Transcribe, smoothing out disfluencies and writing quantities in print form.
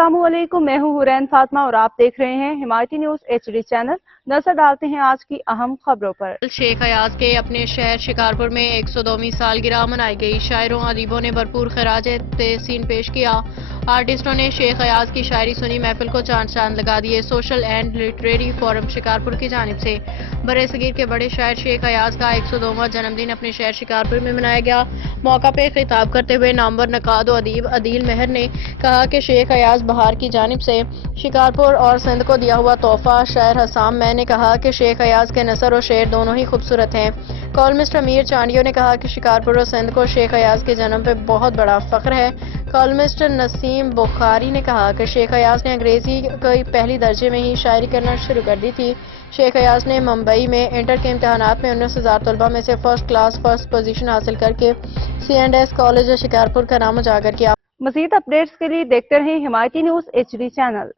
अस्सलामुअलैकुम, मैं हूँ हुरैन फातिमा और आप देख रहे हैं हिमायती न्यूज़ HD चैनल। नजर डालते हैं आज की अहम खबरों पर। शेख अयाज के अपने शहर शिकारपुर में 102वीं सालगिरह मनाई गई। शायरों अदीबों ने भरपूर खराज तहसीन पेश किया। आर्टिस्टों ने शेख अयाज की शायरी सुनी। महफिल को चांद लगा दिए। Social and literary forum Shikarpur की जानिब से बड़े सगीर के बड़े शायर शेख अयाज का 102वां जन्मदिन अपने शहर शिकारपुर में मनाया गया। मौका पे खिताब करते हुए नामवर नकाद व अदीब अदील मेहर ने कहा कि शेख अयाज बहार की जानिब से शिकारपुर और सिंध को दिया हुआ तोहफा। शायर हसाम मैं ने कहा कि शेख अयाज के नसर और शेर दोनों ही खूबसूरत हैं। कॉलमिस्ट अमीर चांडियो ने कहा कि शिकारपुर और सिंध को शेख अयाज के जन्म पे बहुत बड़ा फख्र है। कॉलमिस्ट नसीम बुखारी ने कहा कि शेख अयाज ने अंग्रेजी की पहली दर्जे में ही शायरी करना शुरू कर दी थी। शेख अयाज ने मुंबई में इंटर के इम्तहानात में 19,000 तलबा में से फर्स्ट क्लास फर्स्ट पोजीशन हासिल करके C&S कॉलेज शिकारपुर का नाम उजागर किया। मज़ीद अपडेट्स के लिए देखते रहें हिमायती न्यूज़ HD चैनल।